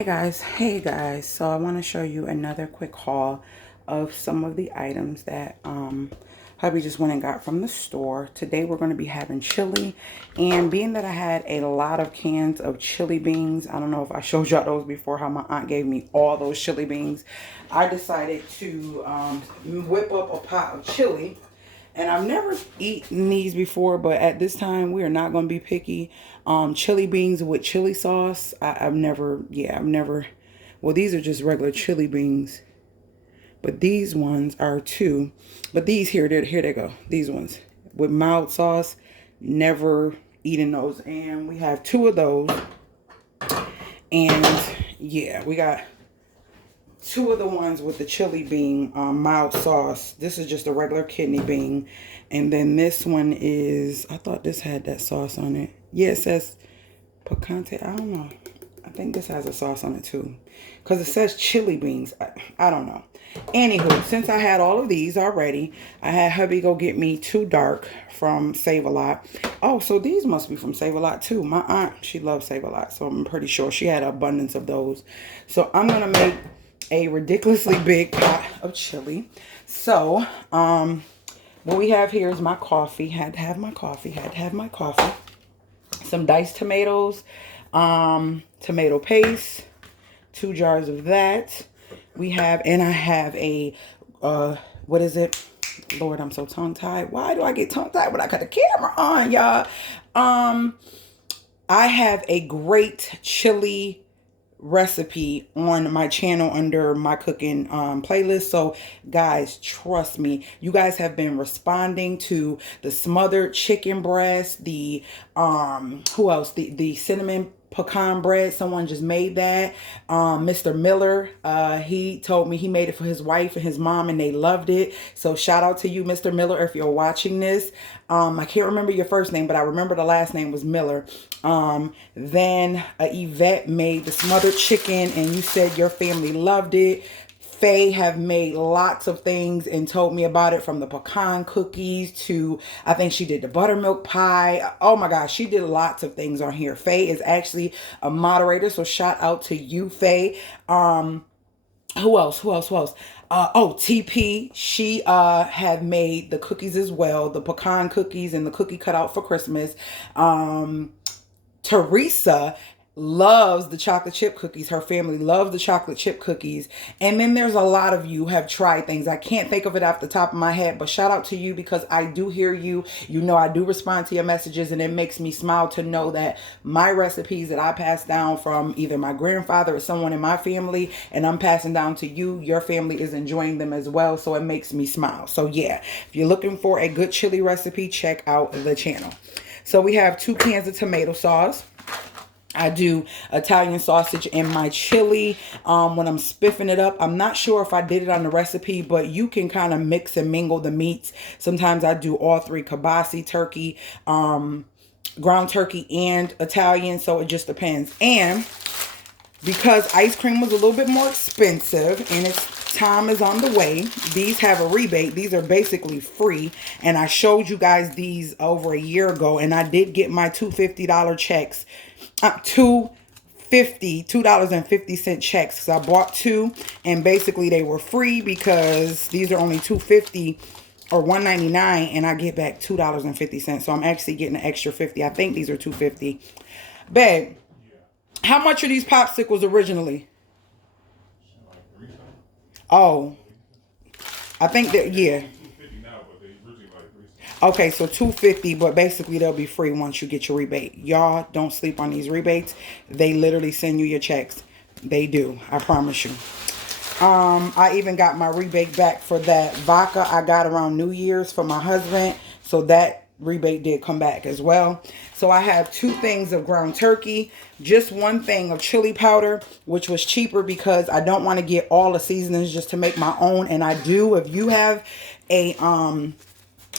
Hey guys, so I want to show you another quick haul of some of the items that hubby just went and got from the store. Today we're going to be having chili, and being that I had a lot of cans of chili beans, I don't know if I showed y'all those before, how my aunt gave me all those chili beans. I decided to whip up a pot of chili. And I've never eaten these before, but at this time we are not going to be picky. Chili beans with chili sauce. I've never, well, these are just regular chili beans. But these ones are too. But these here they go. These ones with mild sauce. Never eaten those. And we have two of those. And yeah, we got two of the ones with the chili bean mild sauce. This is just a regular kidney bean. And then this one is, I thought this had that sauce on it. Yeah, it says picante. I don't know. I think this has a sauce on it too. Because it says chili beans. I don't know. Anywho, since I had all of these already, I had hubby go get me two dark from Save-A-Lot. Oh, so these must be from Save-A-Lot too. My aunt, she loves Save-A-Lot. So I'm pretty sure she had an abundance of those. So I'm going to make a ridiculously big pot of chili. So, what we have here is my coffee. Had to have my coffee. Some diced tomatoes, tomato paste, 2 jars of that. We have, and I have a, what is it? Lord, I'm so tongue-tied. Why do I get tongue-tied when I got the camera on, y'all? I have a great chili recipe on my channel under my cooking playlist. So guys, trust me, you guys have been responding to the smothered chicken breast, the who else, the cinnamon pecan bread. Someone just made that. Mr. Miller, he told me he made it for his wife and his mom and they loved it. So shout out to you, Mr. Miller, if you're watching this. I can't remember your first name, but I remember the last name was Miller. Then Yvette made the smothered chicken and you said your family loved it. Faye have made lots of things and told me about it, from the pecan cookies to, I think she did the buttermilk pie. Oh my gosh, she did lots of things on here. Faye is actually a moderator, so shout out to you, Faye. Who else? Oh, TP, she had made the cookies as well, the pecan cookies and the cookie cutout for Christmas. Teresa loves the chocolate chip cookies. Her family loves the chocolate chip cookies. And then there's a lot of you have tried things. I can't think of it off the top of my head, but shout out to you because I do hear you. You know, I do respond to your messages and it makes me smile to know that my recipes that I passed down from either my grandfather or someone in my family, and I'm passing down to you, your family is enjoying them as well. So it makes me smile. So yeah, if you're looking for a good chili recipe, check out the channel. So we have 2 cans of tomato sauce. I do Italian sausage in my chili when I'm spiffing it up. I'm not sure if I did it on the recipe, but you can kind of mix and mingle the meats. Sometimes I do all 3, kielbasa, turkey, ground turkey, and Italian. So it just depends. And because ice cream was a little bit more expensive and its time is on the way, these have a rebate. These are basically free. And I showed you guys these over a year ago. And I did get my $250 checks. $2.50 checks. Because I bought 2. And basically they were free because these are only $2.50 or $1.99. And I get back $2.50. So I'm actually getting an extra 50. I think these are $2.50. Babe. How much are these popsicles originally? Oh, I think that, yeah. Okay, so $2.50, but basically they'll be free once you get your rebate. Y'all don't sleep on these rebates. They literally send you your checks. They do, I promise you. I even got my rebate back for that vodka I got around New Year's for my husband. So that rebate did come back as well. So I have 2 things of ground turkey, just 1 thing of chili powder, which was cheaper because I don't want to get all the seasonings just to make my own. And I do, if you have a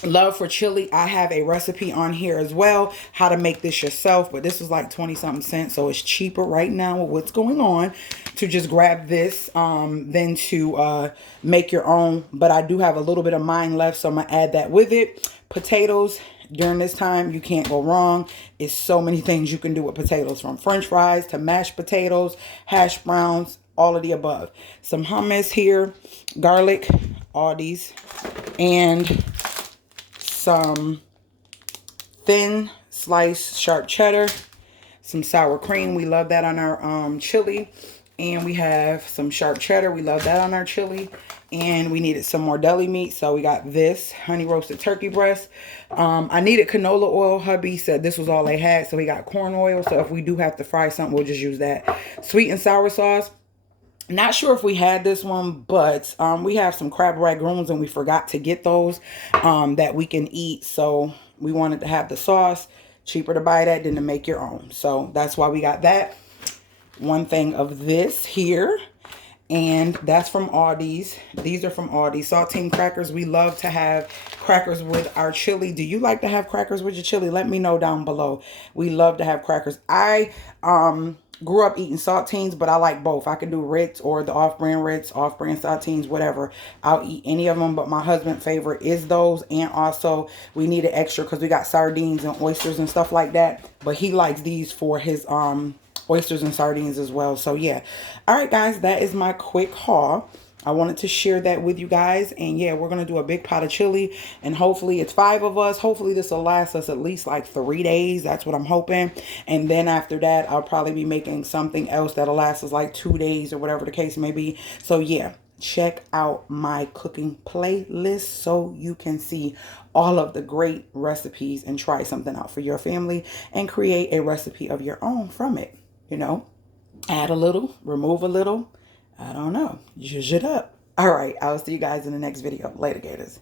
love for chili, I have a recipe on here as well, how to make this yourself. But this was like 20-something cents, so it's cheaper right now with what's going on to just grab this than to make your own. But I do have a little bit of mine left, so I'm gonna add that with it. Potatoes, During this time, you can't go wrong. It's so many things you can do with potatoes, from French fries to mashed potatoes, hash browns, all of the above. Some hummus here, garlic, Aldi's, and some thin sliced sharp cheddar, some sour cream. We love that on our chili. And we have some sharp cheddar. We love that on our chili. And we needed some more deli meat, so we got this honey roasted turkey breast. I needed canola oil. Hubby said this was all they had, so we got corn oil. So if we do have to fry something, we'll just use that. Sweet and sour sauce. Not sure if we had this one, but we have some crab rangoons and we forgot to get those that we can eat. So we wanted to have the sauce. Cheaper to buy that than to make your own. So that's why we got that. One thing of this here, and that's from Aldi's. These are from Aldi's. Saltine crackers. We love to have crackers with our chili. Do you like to have crackers with your chili? Let me know down below. We love to have crackers. I grew up eating saltines, but I like both. I can do Ritz or the off-brand Ritz, off-brand saltines, whatever. I'll eat any of them, but my husband's favorite is those. And also, we need an extra because we got sardines and oysters and stuff like that. But he likes these for his oysters and sardines as well. So yeah. All right, guys, that is my quick haul. I wanted to share that with you guys. And yeah, we're going to do a big pot of chili. And hopefully it's 5 of us. Hopefully this will last us at least like 3 days. That's what I'm hoping. And then after that, I'll probably be making something else that'll last us like 2 days or whatever the case may be. So yeah, check out my cooking playlist so you can see all of the great recipes and try something out for your family and create a recipe of your own from it. You know, add a little, remove a little. I don't know. Zhuzh it up. All right. I'll see you guys in the next video. Later, Gators.